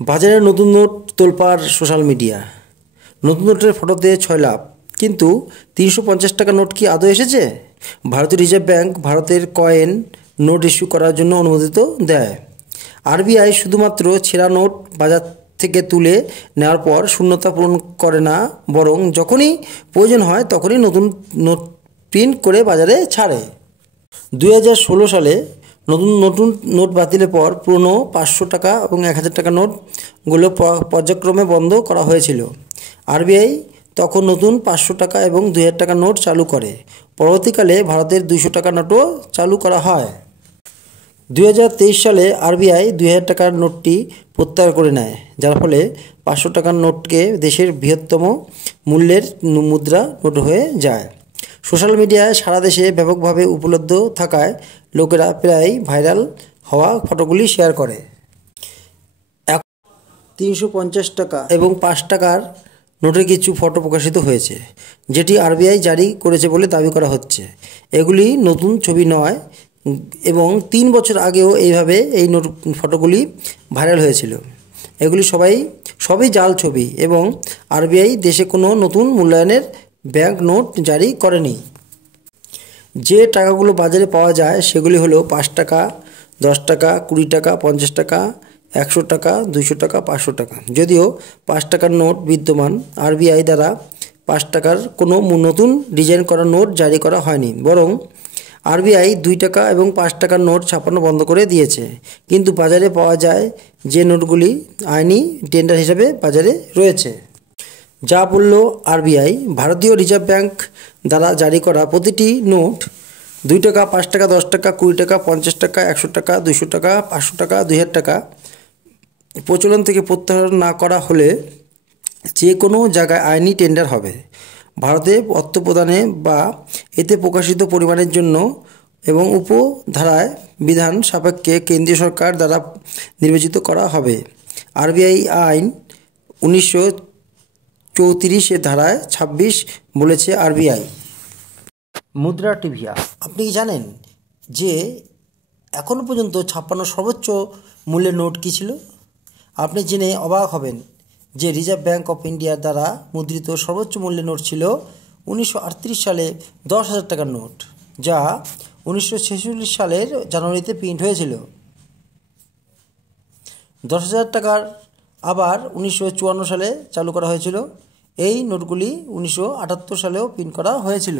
বাজারে নতুন নোট তোলপাড় সোশ্যাল মিডিয়া। নতুন নোটের ফটোতে 6 লাভ, কিন্তু 350 টাকা নোট কি আদৌ এসেছে? ভারতীয় রিজার্ভ ব্যাংক ভারতের কয়েন নোট ইস্যু করার জন্য অনুমোদিত দেয়। আরবিআই শুধুমাত্র ছেঁড়া নোট বাজার থেকে তুলে নেওয়ার পর শূন্যতা পূরণ করে না, বরং যখনই প্রয়োজন হয় তখনই নতুন নোট প্রিন্ট করে বাজারে ছাড়ে। 2016 সালে নতুন নোট বাতিলের পর পুরনো 500 টাকা এবং 1000 টাকা নোটগুলো পর্যায়ক্রমে বন্ধ করা হয়েছিল। আরবিআই তখন নতুন 500 টাকা এবং 2000 টাকা নোট চালু করে। পরবর্তীকালে ভারতের 200 টাকা নোটও চালু করা হয়। 2023 সালে আরবিআই 2000 টাকার নোটটি প্রত্যাহার করে নেয়, যার ফলে 500 টাকার নোটকে দেশের বৃহত্তম মূল্যের মুদ্রা নোট হয়ে যায়। সোশ্যাল মিডিয়ায় সারা দেশে ব্যাপকভাবে উপলব্ধ থাকায় লোকেরা প্রায় ভাইরাল হওয়া ফটোগুলি শেয়ার করে। 350 টাকা এবং 5 টাকার নোটের কিছু ফটো প্রকাশিত হয়েছে, যেটি আরবিআই জারি করেছে বলে দাবি করা হচ্ছে। এগুলি নতুন ছবি নয় এবং 3 বছর আগেও এইভাবে এই ফটোগুলি ভাইরাল হয়েছিল। এগুলি সবই জাল ছবি এবং আরবিআই দেশে কোনো নতুন মূল্যায়নের ব্যাংক নোট জারি করেনি। যে টাকাগুলো বাজারে পাওয়া যায় সেগুলি হলো 5 টাকা, 10 টাকা, 20 টাকা, 50 টাকা, 100 টাকা, 200 টাকা, 500 টাকা। যদিও 5 টাকার নোট বিদ্যমান, আরবিআই দ্বারা 5 টাকার কোনো নতুন ডিজাইন করা নোট জারি করা হয়নি, বরং আরবিআই 2 টাকা এবং 5 টাকার নোট ছাপানো বন্ধ করে দিয়েছে। কিন্তু বাজারে পাওয়া যায় যে নোটগুলি আইনি টেন্ডার হিসাবে বাজারে রয়েছে। যা বলল আরবিআই, ভারতীয় রিজার্ভ ব্যাংক দ্বারা জারি করা প্রতিটি নোট 2 টাকা, 5 টাকা, 10 টাকা, 20 টাকা, 50 টাকা, 100 টাকা, 200 টাকা, 500 টাকা, 2000 টাকা প্রচলন থেকে প্রত্যাহার না করা হলে যে কোনো জায়গায় আইনি টেন্ডার হবে। ভারতে অর্থ প্রদানে বা এতে প্রকাশিত পরিমাণের জন্য এবং উপধারায় বিধান সাপেক্ষে কেন্দ্রীয় সরকার দ্বারা নির্বাচিত করা হবে। আরবিআই আইন 1934 ধারায় 26 বলেছে আরবিআই। মুদ্রা টিভিয়া, আপনি কি জানেন যে এখনও পর্যন্ত ছাপ্পানো সর্বোচ্চ মূল্যের নোট কী ছিল? আপনি জেনে অবাক হবেন যে রিজার্ভ ব্যাংক অফ ইন্ডিয়ার দ্বারা মুদ্রিত সর্বোচ্চ মূল্যের নোট ছিল 1938 সালে 10,000 টাকার নোট, যা 1946 সালের জানুয়ারিতে প্রিন্ট হয়েছিল। 10,000 টাকার আবার 1954 সালে চালু করা হয়েছিল। এই নোটগুলি 1978 সালেও প্রিন্ট করা হয়েছিল।